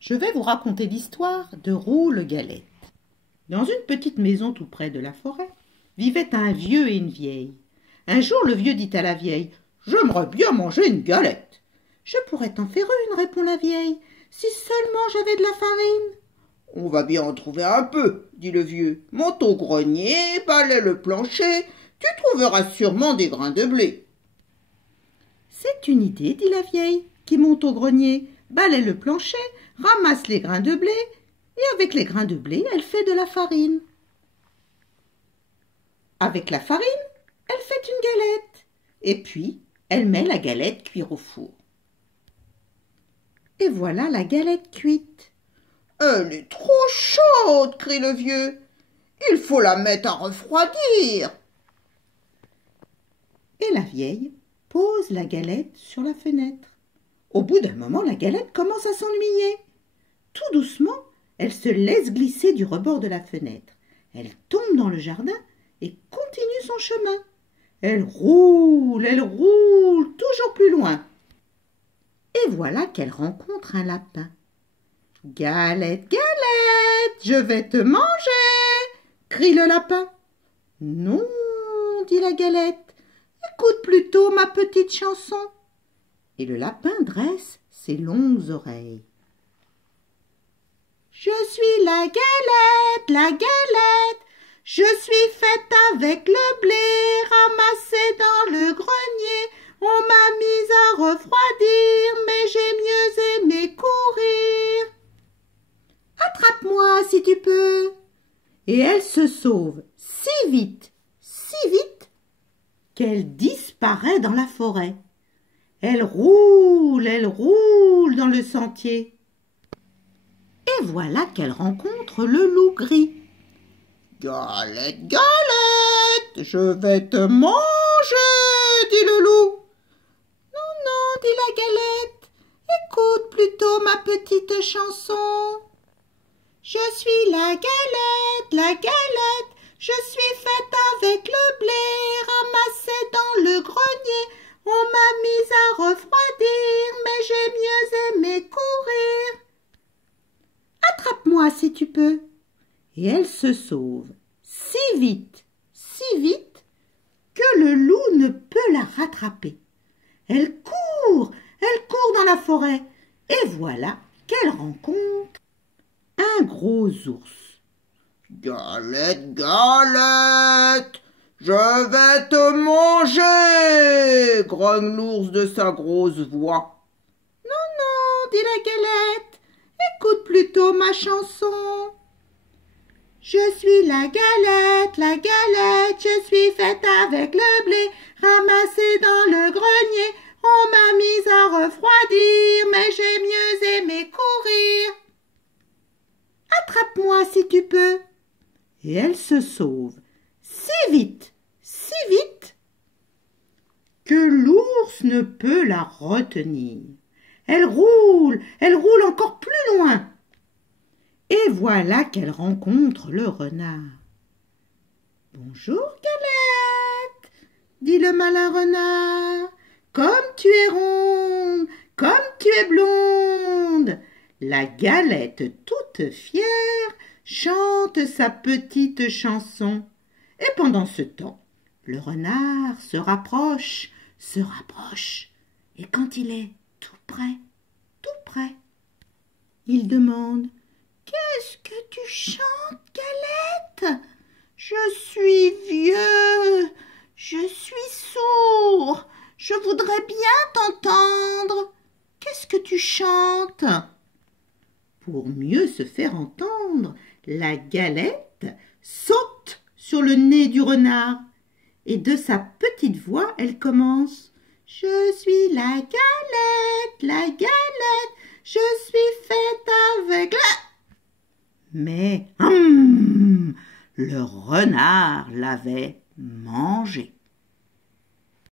Je vais vous raconter l'histoire de Roule Galette. Dans une petite maison tout près de la forêt, vivaient un vieux et une vieille. Un jour, le vieux dit à la vieille : « J'aimerais bien manger une galette. »« Je pourrais t'en faire une, répond la vieille, si seulement j'avais de la farine. »« On va bien en trouver un peu, dit le vieux. Monte au grenier, balaie le plancher, tu trouveras sûrement des grains de blé. » C'est une idée, dit la vieille, qui monte au grenier, balaie le plancher, ramasse les grains de blé, et avec les grains de blé, elle fait de la farine. Avec la farine, elle fait une galette, et puis elle met la galette cuire au four. Et voilà la galette cuite. « Elle est trop chaude, crie le vieux. Il faut la mettre à refroidir. » Et la vieille pose la galette sur la fenêtre. Au bout d'un moment, la galette commence à s'ennuyer. Tout doucement, elle se laisse glisser du rebord de la fenêtre. Elle tombe dans le jardin et continue son chemin. Elle roule, toujours plus loin. Et voilà qu'elle rencontre un lapin. « Galette, galette, je vais te manger !» crie le lapin. « Non, dit la galette, écoute plutôt ma petite chanson. » Et le lapin dresse ses longues oreilles. « Je suis la galette, je suis faite avec le blé ramassé dans le grenier. On m'a mise à refroidir, mais j'ai mieux aimé courir. Attrape-moi si tu peux. » Et elle se sauve si vite, qu'elle disparaît dans la forêt. Elle roule dans le sentier. Et voilà qu'elle rencontre le loup gris. « Galette, galette, je vais te manger, dit le loup. »« Non, non, dit la galette, écoute plutôt ma petite chanson. Je suis la galette, je suis faite avec le blé ramassé dans le grenier. On m'a mise à refroidir, mais j'ai mieux aimé courir. Attrape-moi si tu peux. » Et elle se sauve si vite, que le loup ne peut la rattraper. Elle court dans la forêt, et voilà qu'elle rencontre un gros ours. « Galette, galette, je vais te manger !» grogne l'ours de sa grosse voix. « Non, non, dit la galette, écoute plutôt ma chanson. Je suis la galette, je suis faite avec le blé, ramassé dans le grenier. On m'a mise à refroidir, mais j'ai mieux aimé courir. Attrape-moi si tu peux. » Et elle se sauve si vite, que l'ours ne peut la retenir. Elle roule encore plus loin. Et voilà qu'elle rencontre le renard. « Bonjour, galette, dit le malin renard. Comme tu es ronde, comme tu es blonde. » La galette, toute fière, chante sa petite chanson. Et pendant ce temps, le renard se rapproche, et quand il est tout près, il demande : « Qu'est-ce que tu chantes, galette ? Je suis vieux, je suis sourd, je voudrais bien t'entendre. Qu'est-ce que tu chantes ?» Pour mieux se faire entendre, la galette saute sur le nez du renard et de sa petite voix, elle commence : « Je suis la galette, je suis faite avec la... » Mais le renard l'avait mangée.